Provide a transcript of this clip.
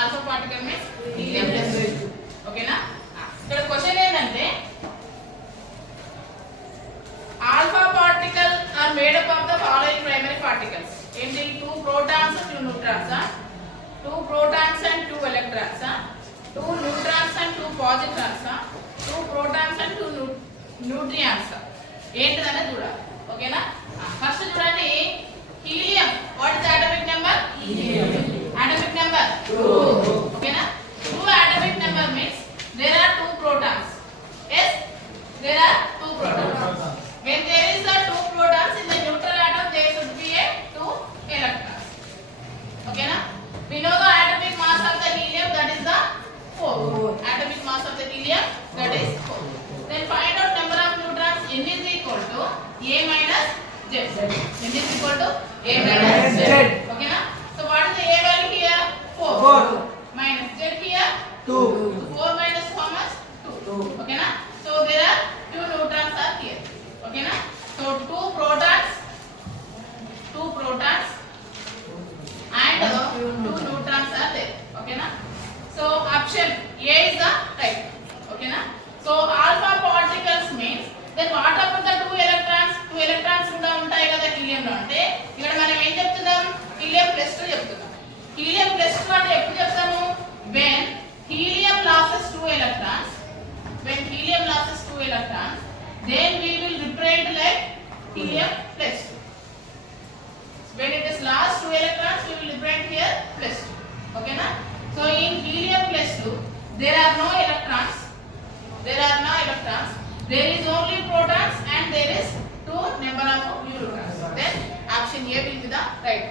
alpha particle means helium plus 2. ఓకేనా? ఇక్కడ question ఏంటంటే alpha particle are made up of the following primary particles. ఏంటి? 2 protons, 2 neutrons, 2 protons and 2 electrons, 2 neutrons and 2 positrons, 2 protons and 2 neutrons. ఏంటిదనే చూడాలి. ఓకేనా? First చూడండి helium. What is atomic number? Atomic number 2. ఓకేనా? 2 atomic number means there are 2 protons. Yes, there are 2 protons. When there is a 2 protons in the neutral atom, there should be a 2 electrons. Okay na? We know the atomic mass of the helium, that is the 4. Atomic mass of the helium, that is 4. Then find out number of neutrons. N is equal to A minus Z. N is equal to A minus Z. Okay na? So what is the A value here? 4. Minus Z here? 2. 4 minus how much? 2. Okay na? So there are 2 neutrons are here. Okay na? So 2 protons and 2 neutrons are there. Okay na? So option A is the right. Okay na? So alpha particles means then what about the 2 electrons? 2 electrons కూడా ఉంటాయి కదా helium లో. అంటే ఇక్కడ మనం ఏం చెప్తున్నాం? Helium plus 2 చెప్తున్నాం. హీలియం ప్లస్ 2 అంటే ఎప్పుడు చెప్తాము? when helium loses 2 electrons, then we will represent like helium plus 2. When it is lost 2 electrons, we will represent here plus 2. Okay na? So in helium plus 2, there are no electrons. There is only protons and there is 2 number of neutrons. Then option A will be the right.